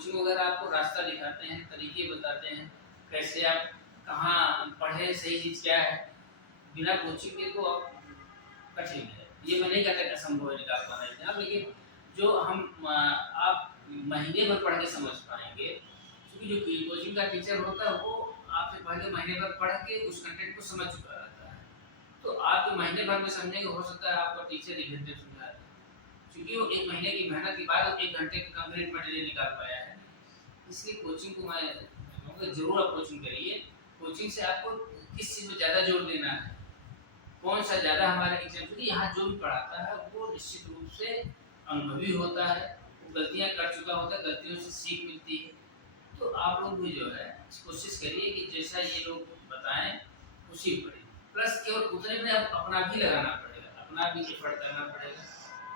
Coaching वगैरह आपको रास्ता दिखाते हैं, तरीके बताते हैं, कैसे आप कहाँ पढ़े, सही चीज़ क्या है। बिना कोचिंग के तो आप कठिन है। ये मैं नहीं कहता कि असंभव है निकाल पाना एग्जाम, लेकिन जो हम आप महीने भर पढ़ के समझ पाएंगे, क्योंकि जो कोचिंग का टीचर होता है वो आपसे पहले महीने भर पढ़ के उस कंटेंट को समझ चुका रहता है। तो आप जो महीने भर में समझेंगे, हो सकता है आपका टीचर 1 घंटे समझा दे, क्योंकि वो 1 महीने की मेहनत के बाद 1 घंटे का कंप्लीट मटेरियल निकाल पाया है। इसलिए कोचिंग को मैं कहूँगा जरूर आप कोचिंग करिए। कोचिंग से आपको किस चीज़ में ज़्यादा जोर देना है, कौन सा ज़्यादा हमारे एग्जाम, क्योंकि यहाँ जो भी पढ़ाता है वो निश्चित रूप से अनुभवी होता है, वो गलतियाँ कर चुका होता है, गलतियों से सीख मिलती है। तो आप लोग भी जो है कोशिश करिए कि जैसा ये लोग बताएं उसी पढ़िए, प्लस केवल उतने में आप अपना भी लगाना पड़ेगा, अपना भी एफर्ट करना पड़ेगा,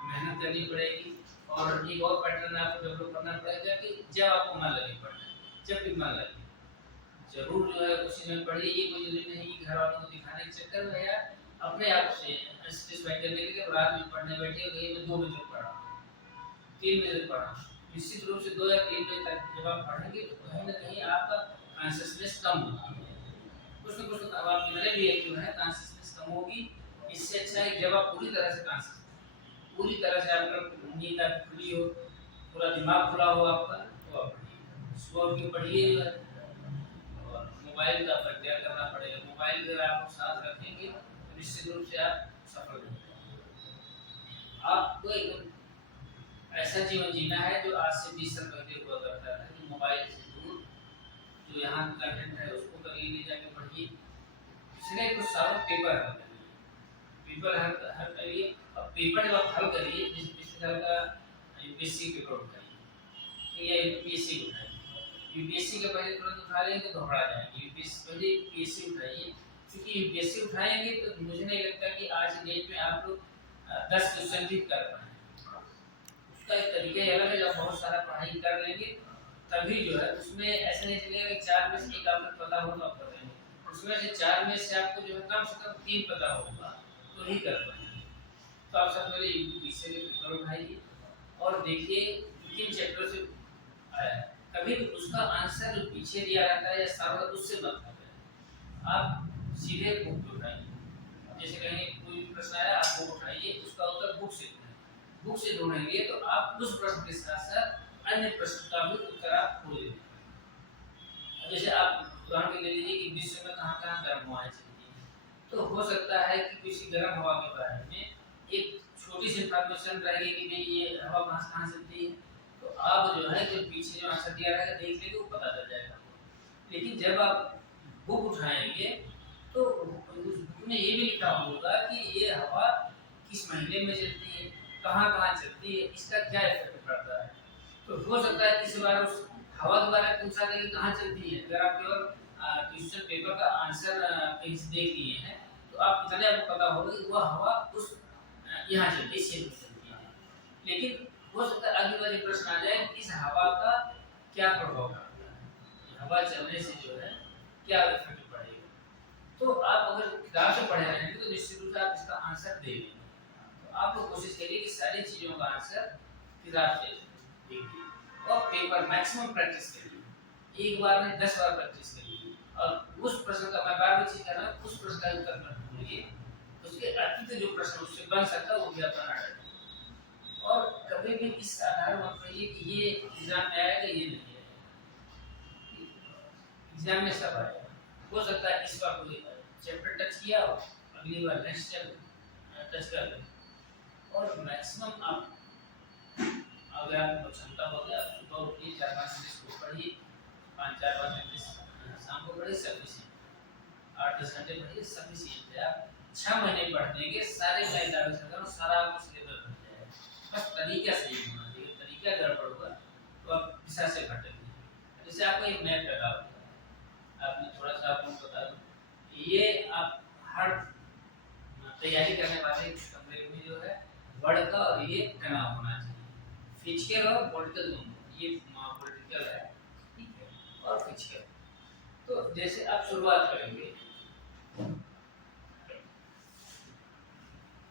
मेहनत करनी पड़ेगी। और एक और पैटर्न आपको डेवलप करना पड़ेगा कि जब आपको मन लगे पढ़ना, जब भी मन लगे जरूर जो है उसी में पढ़िए। ये कोई जरूरी नहीं कि घर वालों को दिखाने के चक्कर में या अपने आप से सेटिस्फाई करने के लिए रात में पढ़ने बैठे हो, मैं 2 बजे पढ़ा, 3 बजे पढ़ा। निश्चित रूप से 2 या 3 बजे तक जब आप पढ़ेंगे तो कहीं न कहीं आपका कॉन्शसनेस कम होगी, कुछ न कुछ तो आप कितने भी एक्टिव हैं, कॉन्शसनेस कम होगी। इससे अच्छा है जब आप पूरी तरह से पूरी तरह से आपका नींद आप खुली हो, पूरा दिमाग खुला हो आपका, तो आप पढ़िए, सुबह उठ के पढ़िए जो है। और मोबाइल का परित्याग करना पड़ेगा। मोबाइल अगर आप साथ रखेंगे तो निश्चित रूप से आप सफल होंगे। आपको एकदम ऐसा जीवन जीना है जो आज से 20 साल पहले हुआ करता था, कि मोबाइल से दूर जो यहाँ कंटेंट है उसको करिए, ले जाके पढ़िए। पिछले कुछ सालों पेपर हल करिए, पेपर हल करिए। और पेपर जब आप हल करिए, जैसे पिछले साल का यूपीएससी पेपर उठाइए या यूपीएससी उठाइए। यूपीएससी के पहले तुरंत उठा लेंगे तो घबरा जाएंगे, यूपीएससी पहले यूपीएससी उठाइए, क्योंकि यूपीएससी उठाएंगे तो मुझे नहीं लगता कि आज की डेट में आप लोग 10 क्वेश्चन भी कर पाएँ। उसका एक तरीका अलग है, जब बहुत सारा पढ़ाई कर लेंगे तभी जो है उसमें ऐसा नहीं चलेगा कि 4 में से 1 आपको पता हो तो आप करेंगे, उसमें से 4 में से आपको जो है कम से कम 3 पता होगा तो ही कर पाएंगे। तो आप सबसे पहले यूपीएससी के पेपर उठाइए और देखिए किन चैप्टर से आया है। कभी उसका आंसर जो पीछे दिया रहता है या सारा उससे मत करें, आप सीधे बुक उठाइए। जैसे कहीं कोई प्रश्न आया, आप बुक उठाइए, उसका उत्तर बुक से ढूंढें। बुक से ढूंढेंगे तो आप उस प्रश्न के साथ साथ अन्य प्रश्न का भी उत्तर आप खोज लेंगे। जैसे आप उदाहरण के ले लीजिए कि विश्व में कहाँ-कहाँ गर्म हवाएं चलती हैं, तो हो सकता है कि किसी गर्म हवा के बारे में एक छोटी सी इंफॉर्मेशन रहेगी कि भाई ये हवा कहाँ चलती है, तो आप जो है जो पीछे जो आंसर दिया रहेगा देख लेंगे वो पता चल जाएगा। लेकिन जब आप बुक उठाएंगे तो उस बुक में ये भी लिखा होगा कि ये हवा किस महीने में चलती है, कहाँ चलती है, इसका क्या इफेक्ट पड़ता है। तो हो सकता है इस बार उस हवा के बारे में पूछा गया कि कहाँ चलती है, अगर आप केवल क्वेश्चन पेपर का आंसर कहीं से देख लिए हैं तो आप इतने आपको पता होगा कि वह हवा उस यहाँ चलती है, इस क्षेत्र में चलती है। लेकिन हो सकता है अगली बार प्रश्न आ जाए इस हवा का क्या प्रभाव पड़ता है, हवा चलने से जो है क्या इफेक्ट पड़ेगा। तो आप अगर किताब से पढ़े रहेंगे तो निश्चित रूप से आप इसका आंसर दे लेंगे। तो आप लोग कोशिश करिए कि सारी चीज़ों का आंसर किताब से देखिए और पेपर मैक्सिमम प्रैक्टिस करिए, एक बार में 10 बार प्रैक्टिस करिए। और उस प्रश्न का मैं बार-बार चीज कर रहा हूँ, उस प्रश्न का उत्तर मत ढूंढिए, उसके अतिरिक्त जो प्रश्न उससे बन सकता है वो भी आप बना डालिए। और कभी भी इस आधार मत रहिए कि ये एग्जाम में आएगा, ये नहीं आएगा। एग्जाम में सब आएगा। हो सकता है इस बार कोई चैप्टर टच किया हो, अगली बार नेक्स्ट चैप्टर टच कर लें। और मैक्सिमम आप अगर आपको क्षमता हो गया, सुबह उठिए 4-5 घंटे पढ़िए, 5-4 घंटे शाम को पढ़िए, सफिशिएंट 8-10 घंटे पढ़िए, सफिशिएंट है। आप 6 महीने पढ़ देंगे, सारे गाइड आगे से करो, सारा आपको सिलेबस बन जाएगा। बस तरीका सही होना चाहिए, तरीका गड़बड़ होगा तो आप दिशा से भटकेंगे। जैसे आपको एक मैप लगा होगा, आपने थोड़ा सा आपको बता दूं, ये आप हर तैयारी करने वाले कमरे में जो है वर्ड का और ये तनाव होना चाहिए, फिजिकल और पॉलिटिकल दोनों। ये पॉलिटिकल है, ठीक है, और फिजिकल। तो जैसे आप शुरुआत करेंगे